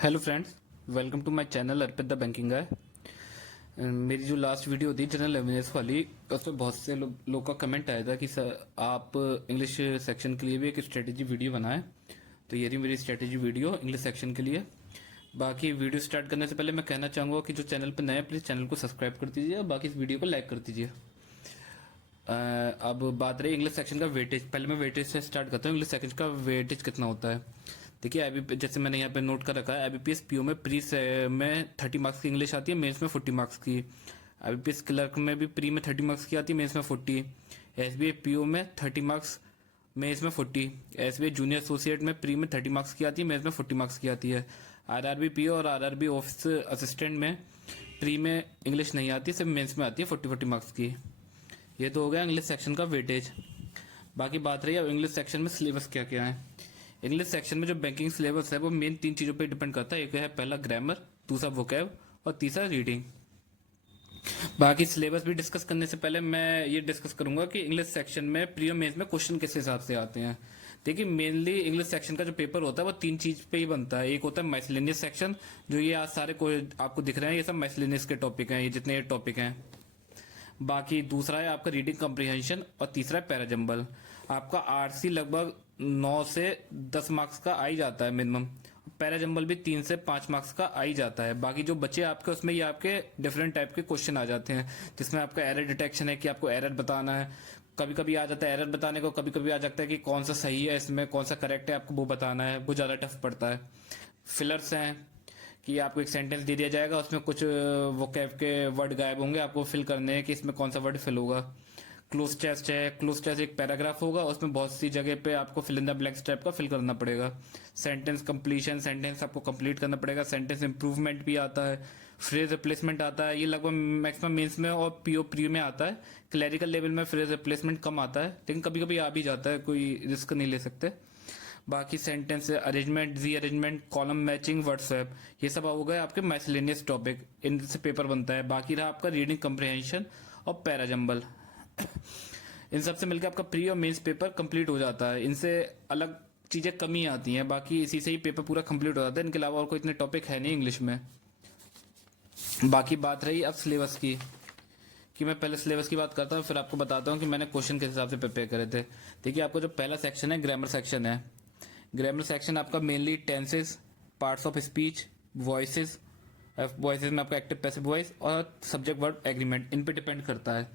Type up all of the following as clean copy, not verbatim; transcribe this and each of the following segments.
Hello friends, welcome to my channel Arpit the banking guy. मेरी जो last video थी general awareness वाली, उसमें बहुत से लोग का कमेंट आया था कि सर आप इंग्लिश सेक्शन के लिए भी एक स्ट्रेटेजी वीडियो बनाएं। तो ये रही मेरी स्ट्रेटेजी वीडियो इंग्लिश सेक्शन के लिए। बाकी वीडियो स्टार्ट करने से पहले मैं कहना चाहूँगा कि जो चैनल पर नए हैं प्लीज़ चैनल को सब्सक्राइब कर दीजिए और बाकी इस वीडियो को लाइक कर दीजिए। अब बात रही इंग्लिश सेक्शन का वेटेज। पहले मैं वेटेज से स्टार्ट करता हूँ। इंग्लिश सेक्शन का वेटेज कितना होता है, देखिए। आई जैसे मैंने यहाँ पे नोट कर रखा है, IBPS PO में प्री से में 30 मार्क्स की इंग्लिश आती है, मेंस में 40 मार्क्स की। IBPS क्लर्क में भी प्री में 30 मार्क्स की आती है, मेंस में 40। SBI PO में 30 मार्क्स, मेंस में 40। SBI जूनियर एसोसिएट में प्री में 30 मार्क्स की आती है, मेंस में 40 मार्क्स की आती है। RRB PO और RRB ऑफिस असिस्टेंट में प्री में इंग्लिश नहीं आती, सिर्फ मेंस में आती है 40 मार्क्स की। ये तो हो गया इंग्लिश सेक्शन का वेटेज। बाकी बात रही है अब इंग्लिश सेक्शन में सिलेबस क्या क्या है। इंग्लिश सेक्शन में जो बैंकिंग सिलेबस है वो मेन 3 चीज़ों पे डिपेंड करता है। एक है पहला ग्रामर, दूसरा वोकैब और तीसरा रीडिंग। बाकी सिलेबस भी डिस्कस करने से पहले मैं ये डिस्कस करूंगा कि इंग्लिश सेक्शन में प्री और मेंस में क्वेश्चन किस हिसाब से आते हैं। देखिए, मेनली इंग्लिश सेक्शन का जो पेपर होता है वो 3 चीज पे ही बनता है। एक होता है माइसलेनियस सेक्शन, जो ये आज सारे को आपको दिख रहे हैं, ये सब माइसलेनियस के टॉपिक हैं, ये जितने टॉपिक हैं। बाकी दूसरा है आपका रीडिंग कम्प्रिहेंशन और तीसरा है पैराजम्बल। आपका आरसी लगभग 9 से 10 मार्क्स का आ ही जाता है मिनिमम। पैराजम्बल भी 3 से 5 मार्क्स का आ ही जाता है। बाकी जो बचे आपके उसमें ये आपके डिफरेंट टाइप के क्वेश्चन आ जाते हैं, जिसमें आपका एरर डिटेक्शन है कि आपको एरर बताना है। कभी कभी आ जाता है एरर बताने को, कभी कभी आ जाता है कि कौन सा सही है, इसमें कौन सा करेक्ट है, आपको वो बताना है। वो ज़्यादा टफ पड़ता है। फिलर्स हैं कि आपको एक सेंटेंस दे दिया जाएगा, उसमें कुछ वोकैब के वर्ड गायब होंगे, आपको फिल करने हैं कि इसमें कौन सा वर्ड फिल होगा। क्लोज टेस्ट है, क्लोज टेस्ट एक पैराग्राफ होगा, उसमें बहुत सी जगह पे आपको fill in the blanks type का फिल करना पड़ेगा। सेंटेंस कंप्लीशन, सेंटेंस आपको कंप्लीट करना पड़ेगा। सेंटेंस इंप्रूवमेंट भी आता है, फ्रेज रिप्लेसमेंट आता है। ये लगभग मैक्सिमम मेंस में और PO प्री में आता है। क्लैरिकल लेवल में फ्रेज रिप्लेसमेंट कम आता है, लेकिन कभी कभी आ भी जाता है, कोई रिस्क नहीं ले सकते। बाकी सेंटेंस अरेंजमेंट, री अरेंजमेंट, कॉलम मैचिंग, व्हाट्सएप, ये सब हो गए आपके माइसलेनियस टॉपिक, इनसे पेपर बनता है। बाकी रहा आपका रीडिंग कम्प्रिहेंशन और पैराजम्बल। इन सब से मिलकर आपका प्री और मेंस पेपर कंप्लीट हो जाता है। इनसे अलग चीजें कमी आती हैं, बाकी इसी से ही पेपर पूरा कंप्लीट हो जाता है। इनके अलावा और कोई इतने टॉपिक है नहीं इंग्लिश में। बाकी बात रही अब सिलेबस की, कि मैं पहले सिलेबस की बात करता हूँ, फिर आपको बताता हूँ कि मैंने क्वेश्चन किस हिसाब से प्रिपेयर करे थे। देखिए, आपको जो पहला सेक्शन है ग्रामर सेक्शन है। ग्रामर सेक्शन आपका mainly tenses, parts of speech, voices, voices में आपका एक्टिव पैसिव वॉइस और सब्जेक्ट वर्ब एग्रीमेंट, इन पे डिपेंड करता है।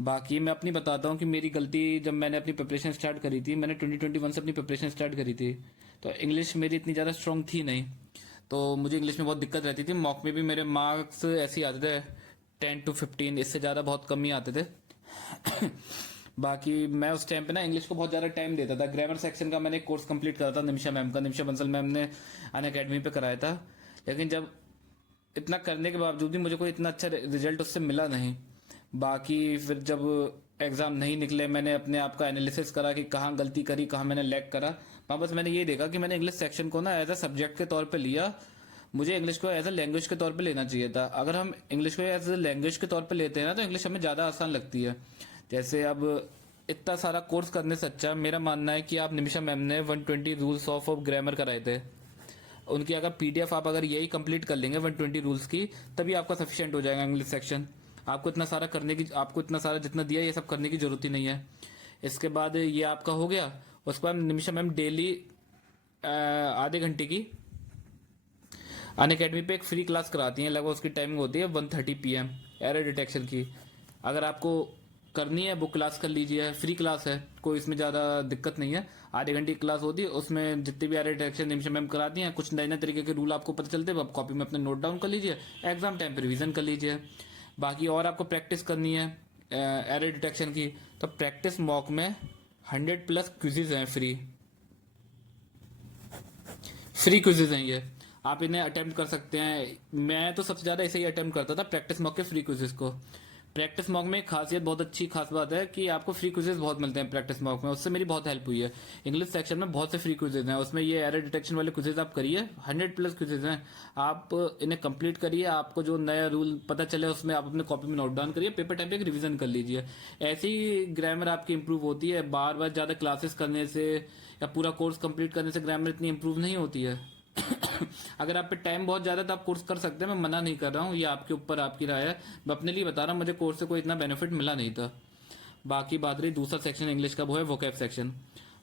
बाकी मैं अपनी बताता हूँ कि मेरी गलती, जब मैंने अपनी प्रिपरेशन स्टार्ट करी थी, मैंने 2021 से अपनी प्रिपरेशन स्टार्ट करी थी, तो इंग्लिश मेरी इतनी ज़्यादा स्ट्रांग थी नहीं, तो मुझे इंग्लिश में बहुत दिक्कत रहती थी। मॉक में भी मेरे मार्क्स ऐसे ही आते थे 10 to 15, इससे ज़्यादा बहुत कम ही आते थे। बाकी मैं उस टाइम पे ना इंग्लिश को बहुत ज़्यादा टाइम देता था। ग्रामर सेक्शन का मैंने एक कोर्स कंप्लीट करा था निमिषा मैम का, निमिषा बंसल मैम ने अनअकैडमी पे कराया था। लेकिन जब इतना करने के बावजूद भी मुझे कोई इतना अच्छा रिजल्ट उससे मिला नहीं। बाकी फिर जब एग्ज़ाम नहीं निकले, मैंने अपने आप का एनालिसिस करा कि कहाँ गलती करी, कहाँ मैंने लैग करा। वहाँ बस मैंने ये देखा कि मैंने इंग्लिश सेक्शन को ना एज अ सब्जेक्ट के तौर पे लिया। मुझे इंग्लिश को एज अ लैंग्वेज के तौर पे लेना चाहिए था। अगर हम इंग्लिश को एज अ लैंग्वेज के तौर पे लेते हैं ना, तो इंग्लिश हमें ज़्यादा आसान लगती है। जैसे अब इतना सारा कोर्स करने से अच्छा मेरा मानना है कि आप निमिषा मैम ने 120 रूल्स ऑफ ग्रामर कराए थे, उनकी अगर PDF आप अगर यही कंप्लीट कर लेंगे 120 रूल्स की, तभी आपका सफिशिएंट हो जाएगा इंग्लिश सेक्शन। आपको इतना सारा करने की, आपको इतना सारा जितना दिया ये सब करने की जरूरत ही नहीं है। इसके बाद ये आपका हो गया। उसके बाद निमिषा मैम डेली आधे घंटे की अनअकैडमी पे एक फ्री क्लास कराती हैं। लगभग उसकी टाइमिंग होती है 1:30 PM, एरर डिटेक्शन की। अगर आपको करनी है वो क्लास कर लीजिए, फ्री क्लास है, कोई इसमें ज़्यादा दिक्कत नहीं है। आधे घंटे की क्लास होती है, उसमें जितने भी एरर डिटेक्शन निमिषा मैम कराती हैं, कुछ नए नए तरीके के रूल आपको पता चलते हैं, आप कॉपी में अपने नोट डाउन कर लीजिए, एग्जाम टाइम पर रिविजन कर लीजिए। बाकी और आपको प्रैक्टिस करनी है एरर डिटेक्शन की, तो प्रैक्टिस मॉक में 100+ क्विजेज हैं, फ्री फ्री क्विजेज हैं ये, आप इन्हें अटेम्प्ट कर सकते हैं। मैं तो सबसे ज़्यादा ऐसे ही अटेम्प्ट करता था प्रैक्टिस मॉक के फ्री क्विजेज को। प्रैक्टिस मॉक में एक खासियत, बहुत अच्छी खास बात है कि आपको फ्री क्विजेज बहुत मिलते हैं प्रैक्टिस मॉक में, उससे मेरी बहुत हेल्प हुई है। इंग्लिश सेक्शन में बहुत से फ्री क्विजेज हैं, उसमें ये एरर डिटेक्शन वाले क्विजेज आप करिए, 100+ क्विजेज हैं, आप इन्हें कंप्लीट करिए। आपको जो नया रूल पता चले उसमें आप अपने कॉपी में नोट डाउन करिए, पेपर टाइम पे एक रिविजन कर लीजिए। ऐसे ही ग्रामर आपकी इंप्रूव होती है। बार बार ज़्यादा क्लासेस करने से या पूरा कोर्स कंप्लीट करने से ग्रामर इतनी इंप्रूव नहीं होती है। अगर आप पे टाइम बहुत ज़्यादा है तो आप कोर्स कर सकते हैं, मैं मना नहीं कर रहा हूँ, ये आपके ऊपर आपकी राय है। मैं अपने लिए बता रहा हूँ, मुझे कोर्स से कोई इतना बेनिफिट मिला नहीं था। बाकी बात रही दूसरा सेक्शन इंग्लिश का, वो है वोकैब सेक्शन।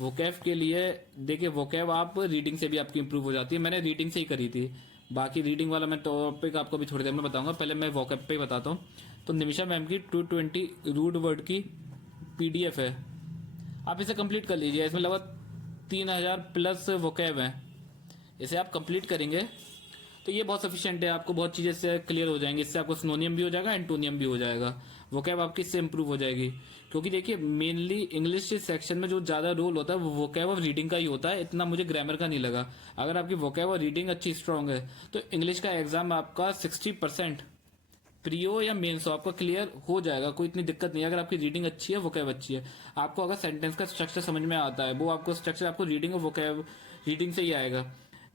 वोकैब के लिए देखिए, वोकैब आप रीडिंग से भी आपकी इंप्रूव हो जाती है, मैंने रीडिंग से ही करी थी। बाकी रीडिंग वाला मैं टॉपिक आपको भी थोड़ी देर में बताऊंगा, पहले मैं वोकैब पे ही बताता हूँ। तो निमिषा मैम की 220 रूट वर्ड की पीडीएफ है, आप इसे कंप्लीट कर लीजिए। इसमें लगभग 3000 प्लस वोकैब है। इसे आप कंप्लीट करेंगे तो ये बहुत सफिशिएंट है, आपको बहुत चीज़ें इससे क्लियर हो जाएंगी। इससे आपको सिनोनियम भी हो जाएगा, एंटोनियम भी हो जाएगा, वोकैब आपकी इससे इंप्रूव हो जाएगी। क्योंकि देखिए मेनली इंग्लिश सेक्शन में जो ज़्यादा रोल होता है वो वोकैब और रीडिंग का ही होता है, इतना मुझे ग्रामर का नहीं लगा। अगर आपकी वोकैब और रीडिंग अच्छी स्ट्रांग है तो इंग्लिश का एग्जाम आपका 60% प्रियो या मेंस हो आपका क्लियर हो जाएगा, कोई इतनी दिक्कत नहीं है। अगर आपकी रीडिंग अच्छी है, वोकैब अच्छी है, आपको अगर सेंटेंस का स्ट्रक्चर समझ में आता है, वो आपको स्ट्रक्चर आपको रीडिंग और वोकैब रीडिंग से ही आएगा।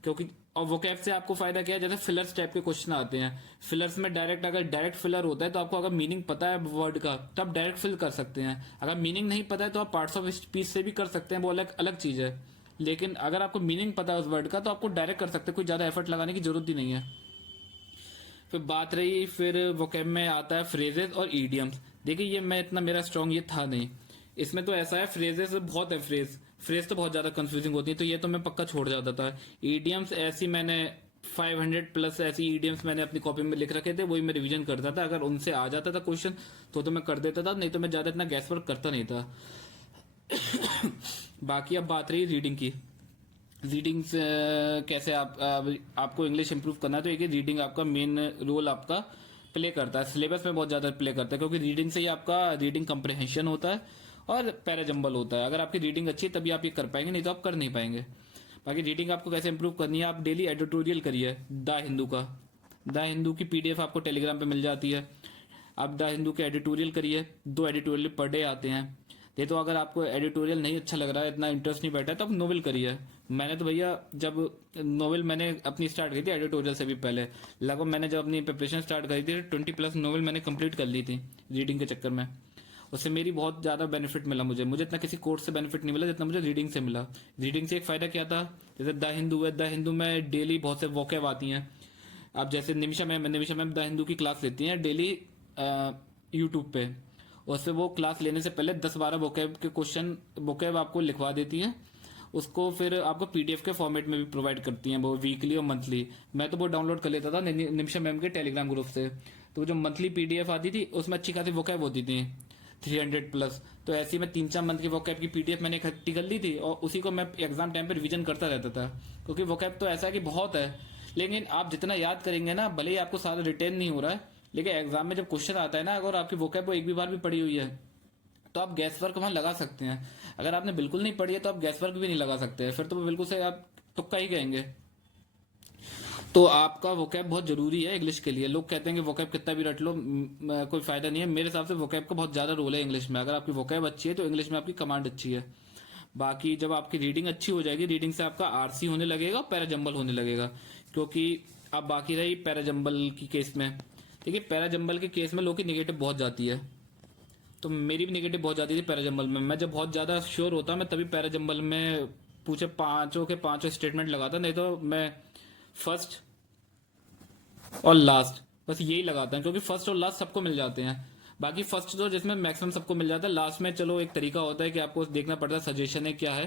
क्योंकि और वोकैब से आपको फायदा क्या है, जैसे फिलर्स टाइप के क्वेश्चन आते हैं, फिलर्स में डायरेक्ट अगर डायरेक्ट फिलर होता है तो आपको अगर मीनिंग पता है वर्ड का तो आप डायरेक्ट फिल कर सकते हैं। अगर मीनिंग नहीं पता है तो आप पार्ट्स ऑफ स्पीच से भी कर सकते हैं, वो अलग अलग चीज़ है। लेकिन अगर आपको मीनिंग पता है उस वर्ड का तो आपको डायरेक्ट कर सकते हैं, कोई ज़्यादा एफर्ट लगाने की जरूरत ही नहीं है। फिर बात रही, फिर वोकैब में आता है फ्रेजेस और ईडियम्स। देखिए ये मैं इतना मेरा स्ट्रॉन्ग ये था नहीं, इसमें तो ऐसा है फ्रेजेस बहुत है, फ्रेज तो बहुत ज़्यादा कंफ्यूजिंग होती है, तो ये तो मैं पक्का छोड़ जाता था। ईडियम्स ऐसी मैंने 500 प्लस ऐसी ईडियम्स मैंने अपनी कॉपी में लिख रखे थे, वही मैं रिवीजन करता था। अगर उनसे आ जाता था क्वेश्चन तो मैं कर देता था, नहीं तो मैं ज़्यादा इतना गैस वर्क करता नहीं था। बाकी अब बात रही रीडिंग की, रीडिंग से कैसे आपको इंग्लिश इंप्रूव करना है, तो एक रीडिंग आपका मेन रोल आपका प्ले करता है, सिलेबस में बहुत ज़्यादा प्ले करता है। क्योंकि रीडिंग से ही आपका रीडिंग कंप्रहेंशन होता है और पैराजम्बल होता है। अगर आपकी रीडिंग अच्छी है तभी आप ये कर पाएंगे, नहीं तो आप कर नहीं पाएंगे। बाकी रीडिंग आपको कैसे इंप्रूव करनी है, आप डेली एडिटोरियल करिए द हिंदू का। द हिंदू की पीडीएफ आपको टेलीग्राम पे मिल जाती है, आप द हिंदू के एडिटोरियल करिए, 2 एडिटोरियल पर डे आते हैं। ये तो अगर आपको एडिटोरियल नहीं अच्छा लग रहा है, इतना इंटरेस्ट नहीं बैठा है, तो आप नोवेल करिए। मैंने तो भैया जब नोवेल मैंने अपनी स्टार्ट की थी एडिटोरियल से भी पहले, लगभग मैंने जब अपनी प्रिपरेशन स्टार्ट करी थी 20 प्लस नोवेल मैंने कंप्लीट कर ली थी रीडिंग के चक्कर में। उससे मेरी बहुत ज़्यादा बेनिफिट मिला, मुझे इतना किसी कोर्स से बेनिफिट नहीं मिला जितना मुझे रीडिंग से मिला। रीडिंग से एक फ़ायदा क्या था, जैसे द हिंदू है, द हिंदू में डेली बहुत से वोकैब आती हैं। अब जैसे निमिषा मैम द हिंदू की क्लास लेती हैं डेली यूट्यूब पे, उससे वो क्लास लेने से पहले 10-12 वोकैब के क्वेश्चन वोकैब आपको लिखवा देती हैं, उसको फिर आपको पीडीएफ के फॉर्मेट में भी प्रोवाइड करती हैं, वो वीकली और मंथली। मैं तो वो डाउनलोड कर लेता था निमिषा मैम के टेलीग्राम ग्रुप से। तो जो मंथली पीडीएफ आती थी उसमें अच्छी खासी वोकैब होती थी 300 प्लस। तो ऐसी मैं 3-4 मंथ की वोकैब की पीडीएफ मैंने इकट्ठी कर ली थी और उसी को मैं एग्जाम टाइम पर रिविजन करता रहता था। क्योंकि वोकैब तो ऐसा है कि बहुत है, लेकिन आप जितना याद करेंगे ना, भले ही आपको सारा रिटेन नहीं हो रहा है, लेकिन एग्जाम में जब क्वेश्चन आता है ना, अगर आपकी वोकैब एक भी बार भी पड़ी हुई है तो आप गैस वर्क वहां लगा सकते हैं। अगर आपने बिल्कुल नहीं पढ़ी है तो आप गैस वर्क भी नहीं लगा सकते हैं, फिर तो वो बिल्कुल से आप तुक्का ही कहेंगे। तो आपका वोकैब बहुत जरूरी है इंग्लिश के लिए। लोग कहते हैं कि वोकैब कितना भी रट लो कोई फायदा नहीं है, मेरे हिसाब से वोकैब का बहुत ज्यादा रोल है इंग्लिश में। अगर आपकी वोकैब अच्छी है तो इंग्लिश में आपकी कमांड अच्छी है। बाकी जब आपकी रीडिंग अच्छी हो जाएगी, रीडिंग से आपका आरसी होने लगेगा, पैराजम्बल होने लगेगा। क्योंकि अब बाकी रही पैराजम्बल की केस में, देखिए पैराजम्बल के केस में लोग की निगेटिव बहुत जाती है, तो मेरी भी निगेटिव बहुत जाती थी पैराजम्बल में। मैं जब बहुत ज़्यादा श्योर होता मैं तभी पैराजम्बल में पूछे पांचों के पांचों स्टेटमेंट लगाता, नहीं तो मैं फर्स्ट और लास्ट बस यही लगाता हूँ। क्योंकि फर्स्ट और लास्ट सबको मिल जाते हैं। बाकी फर्स्ट तो जिसमें मैक्सिमम सबको मिल जाता है, लास्ट में चलो एक तरीका होता है कि आपको देखना पड़ता है सजेशन है क्या है,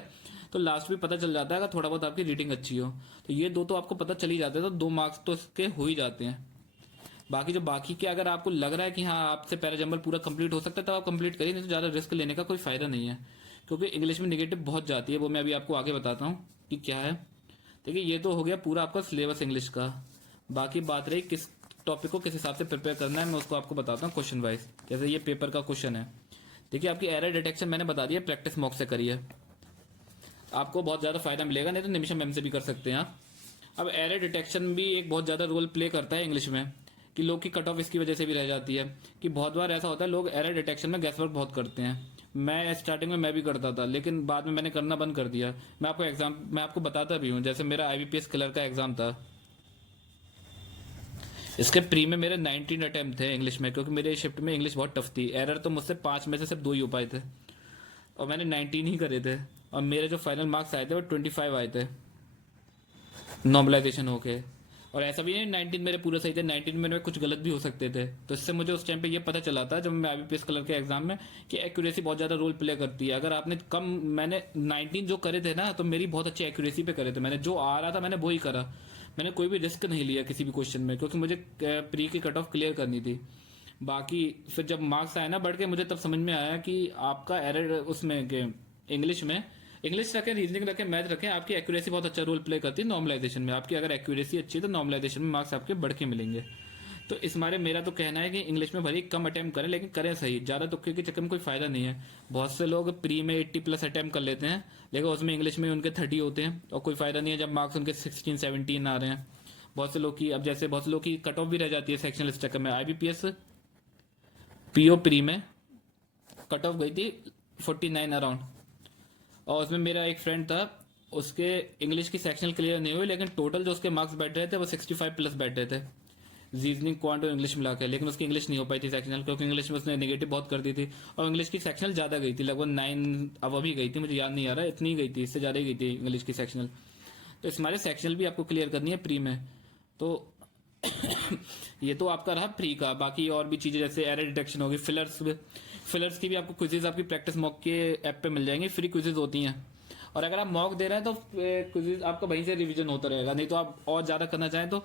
तो लास्ट भी पता चल जाता है अगर थोड़ा बहुत आपकी रीडिंग अच्छी हो। तो ये दो तो आपको पता चल ही जाते हैं, तो 2 मार्क्स तो इसके हो ही जाते हैं। बाकी जो बाकी के अगर आपको लग रहा है कि हाँ आपसे पैराजम्बल पूरा कंप्लीट हो सकता है तो आप कंप्लीट करिए, नहीं तो ज़्यादा रिस्क लेने का कोई फायदा नहीं है। क्योंकि इंग्लिश में निगेटिव बहुत जाती है, वो मैं अभी आपको आगे बताता हूँ कि क्या है। देखिए ये तो हो गया पूरा आपका सिलेबस इंग्लिश का। बाकी बात रही किस टॉपिक को किस हिसाब से प्रिपेयर करना है, मैं उसको आपको बताता हूँ क्वेश्चन वाइज। जैसे ये पेपर का क्वेश्चन है, देखिए आपकी एरर डिटेक्शन मैंने बता दिया, प्रैक्टिस मॉक से करिए, आपको बहुत ज़्यादा फायदा मिलेगा। नहीं तो निमिषा मैम से भी कर सकते हैं आप। अब एरर डिटेक्शन भी एक बहुत ज़्यादा रोल प्ले करता है इंग्लिश में, कि लोग की कट ऑफ इसकी वजह से भी रह जाती है। कि बहुत बार ऐसा होता है लोग एरर डिटेक्शन में गैस वर्क बहुत करते हैं। मैं स्टार्टिंग में मैं भी करता था, लेकिन बाद में मैंने करना बंद कर दिया। मैं आपको बताता भी हूँ, जैसे मेरा IBPS क्लर्क का एग्जाम था, इसके प्री में मेरे 19 अटेम्प्ट थे इंग्लिश में, क्योंकि मेरे शिफ्ट में इंग्लिश बहुत टफ थी। एरर तो मुझसे 5 में से सिर्फ 2 ही हो पाए थे और मैंने 19 ही करे थे, और मेरे जो फाइनल मार्क्स आए थे वो 25 आए थे। नॉर्मलाइजेशन होके। और ऐसा भी नहीं 19 मेरे पूरे सही थे, 19 मेरे में कुछ गलत भी हो सकते थे। तो इससे मुझे उस टाइम पे ये पता चला था जब मैं आईबीपीएस कलर के एग्जाम में कि एक्यूरेसी बहुत ज़्यादा रोल प्ले करती है। अगर आपने कम, मैंने 19 जो करे थे ना तो मेरी बहुत अच्छी एक्यूरेसी पे करे थे, मैंने जो आ रहा था मैंने वो ही करा। मैंने कोई भी रिस्क नहीं लिया किसी भी क्वेश्चन में, क्योंकि मुझे प्री की कट ऑफ क्लियर करनी थी। बाकी फिर जब मार्क्स आए ना बढ़ के, मुझे तब समझ में आया कि आपका एरर उसमें इंग्लिश में, इंग्लिश रखें, रीजनिंग रखें, मैथ रखें, आपकी एक्यूरेसी बहुत अच्छा रोल प्ले करती है नॉर्मलाइजेशन में। आपकी अगर एक्यूरेसी अच्छी है तो नॉर्मलाइजेशन में मार्क्स आपके बढ़ के मिलेंगे। तो इस मारे मेरा तो कहना है कि इंग्लिश में भले ही कम अटेम्प्ट करें लेकिन करें सही, ज़्यादा तुक्के के चक्कर में कोई फायदा नहीं है। बहुत से लोग प्री में 80+ अटेम्प्ट कर लेते हैं लेकिन उसमें इंग्लिश में उनके 30 होते हैं और कोई फायदा नहीं है जब मार्क्स उनके 16-17 आ रहे हैं। बहुत से लोग की, अब जैसे बहुत से लोग की कट ऑफ भी रह जाती है सेक्शनल इस चक्कर में। आईबीपीएस पीओ प्री में कट ऑफ गई थी 49 अराउंड, और उसमें मेरा एक फ्रेंड था, उसके इंग्लिश की सेक्शनल क्लियर नहीं हुई लेकिन टोटल जो उसके मार्क्स बैठ रहे थे वो 65+ बैठ रहे थे, रीजनिंग क्वांट और इंग्लिश मिला के। लेकिन उसकी इंग्लिश नहीं हो पाई थी सेक्शनल, क्योंकि इंग्लिश में उसने नेगेटिव बहुत कर दी थी और इंग्लिश की सेक्शनल ज़्यादा गई थी, लगभग 9 अब अभी गई थी, मुझे याद नहीं आ रहा, इतनी गई थी, इससे ज़्यादा ही गई थी इंग्लिश की सेक्शनल। तो इस हमारे सेक्शनल भी आपको क्लियर करनी है प्री में। तो ये तो आपका रहा प्री का। बाकी और भी चीज़ें जैसे एरर डिटेक्शन होगी, फिलर्स की भी आपको क्विजेज आपकी प्रैक्टिस मॉक के ऐप पे मिल जाएंगी, फ्री क्विजेज होती हैं। और अगर आप मॉक दे रहे हैं तो क्विजेज आपका वहीं से रिवीजन होता रहेगा, नहीं तो आप और ज़्यादा करना चाहें तो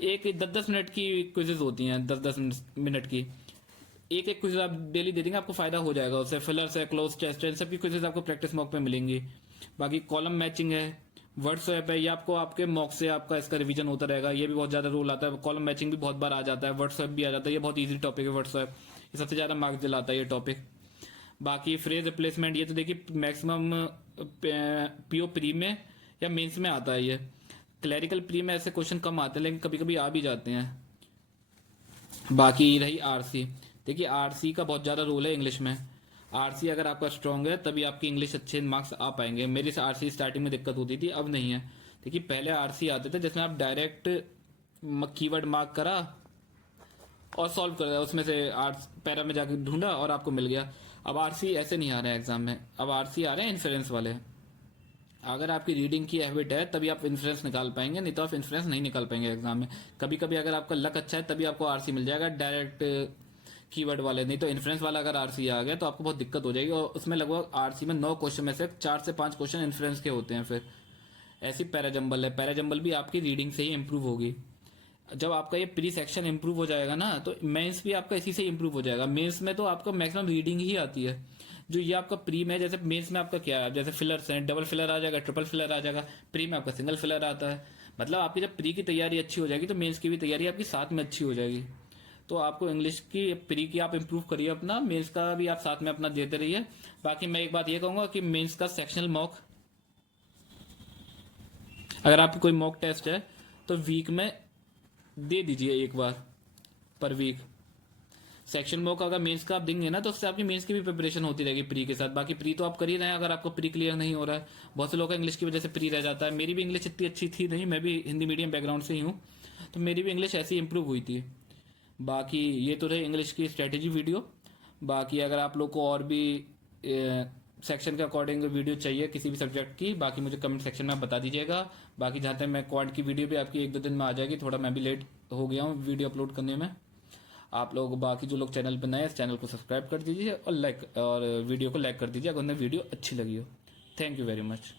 एक 10-10 मिनट की क्विजेज होती हैं, 10-10 मिनट की एक एक क्विज आप डेली दे देंगे, आपको फायदा हो जाएगा उससे। फिलर्स है, क्लोज टेस्ट है, इन सबकी क्विजेज आपको प्रैक्टिस मॉक पे मिलेंगी। बाकी कॉलम मैचिंग है, व्हाट्सएप है, ये आपको आपके मॉक से आपका इसका रिवीजन होता रहेगा। ये भी बहुत ज़्यादा रोल आता है, कॉलम मैचिंग भी बहुत बार आ जाता है, व्हाट्सएप भी आ जाता है, ये बहुत ईजी टॉपिक है व्हाट्सएप, ये सबसे ज़्यादा मार्क्स दिलाता है ये टॉपिक। बाकी फ्रेज रिप्लेसमेंट, ये तो देखिए मैक्सिमम पीओ प्री में या मेंस में आता है। ये क्लैरिकल प्री में ऐसे क्वेश्चन कम आते हैं लेकिन कभी कभी आ भी जाते हैं। बाकी रही आरसी, देखिए आरसी का बहुत ज़्यादा रोल है इंग्लिश में। आरसी अगर आपका स्ट्रांग है तभी आपकी इंग्लिश अच्छे मार्क्स आ पाएंगे। मेरी आरसी स्टार्टिंग में दिक्कत होती थी, अब नहीं है। देखिए पहले आरसी आते थे जिसमें आप डायरेक्ट कीवर्ड मार्क करा और सॉल्व कर दिया, उसमें से आर्ट्स पैरा में जाकर ढूंढा और आपको मिल गया। अब आरसी ऐसे नहीं आ रहे हैं एग्जाम में, अब आरसी आ रहे हैं इन्फ्रेंस वाले। अगर आपकी रीडिंग की हैबिट है तभी आप इन्फ्रेंस निकाल पाएंगे, नहीं तो आप इन्फ्रेंस नहीं निकाल पाएंगे एग्जाम में। कभी कभी अगर आपका लक अच्छा है तभी आपको आरसी मिल जाएगा डायरेक्ट कीवर्ड वाले, नहीं तो इन्फ्रेंस वाला अगर आरसी आ गया तो आपको बहुत दिक्कत हो जाएगी। और उसमें लगभग आरसी में 9 क्वेश्चन में से 4 से 5 क्वेश्चन इन्फ्रेंस के होते हैं। फिर ऐसी पैराजंबल है, पैराजंबल भी आपकी रीडिंग से ही इंप्रूव होगी। जब आपका ये प्री सेक्शन इंप्रूव हो जाएगा ना तो मेंस भी आपका इसी से इंप्रूव हो जाएगा। मेंस में तो आपका मैक्सिमम रीडिंग ही आती है, जो ये आपका प्री में, जैसे मेंस में आपका क्या है, जैसे फिलर्स हैं, डबल फिलर आ जाएगा, ट्रिपल फिलर आ जाएगा, प्री में आपका सिंगल फिलर आता है। मतलब आपकी जब प्री की तैयारी अच्छी हो जाएगी तो मेंस की भी तैयारी आपकी साथ में अच्छी हो जाएगी। तो आपको इंग्लिश की प्री की आप इंप्रूव करिए अपना, मेंस का भी आप साथ में अपना देते रहिए। बाकी मैं एक बात ये कहूंगा कि मेंस का सेक्शनल मॉक, अगर आपकी कोई मॉक टेस्ट है तो वीक में दे दीजिए एक बार पर वीक। सेक्शन मॉक अगर मेंस का आप देंगे ना तो उससे आपकी मेंस की भी प्रिपरेशन होती रहेगी प्री के साथ। बाकी प्री तो आप कर ही रहे हैं, अगर आपको प्री क्लियर नहीं हो रहा है। बहुत से लोगों का इंग्लिश की वजह से प्री रह जाता है। मेरी भी इंग्लिश इतनी अच्छी थी नहीं, मैं भी हिंदी मीडियम बैकग्राउंड से ही हूँ, तो मेरी भी इंग्लिश ऐसी इंप्रूव हुई थी। बाकी ये तो रहे इंग्लिश की स्ट्रेटेजी वीडियो। बाकी अगर आप लोग को और भी सेक्शन के अकॉर्डिंग वीडियो चाहिए किसी भी सब्जेक्ट की, बाकी मुझे कमेंट सेक्शन में आप बता दीजिएगा। बाकी जहाँ तक मैं क्वाड की वीडियो भी आपकी 1-2 दिन में आ जाएगी, थोड़ा मैं भी लेट हो गया हूँ वीडियो अपलोड करने में। आप लोग, बाकी जो लोग चैनल पर नए हैं इस चैनल को सब्सक्राइब कर दीजिए और वीडियो को लाइक कर दीजिए अगर उन्हें वीडियो अच्छी लगी हो। Thank you very much.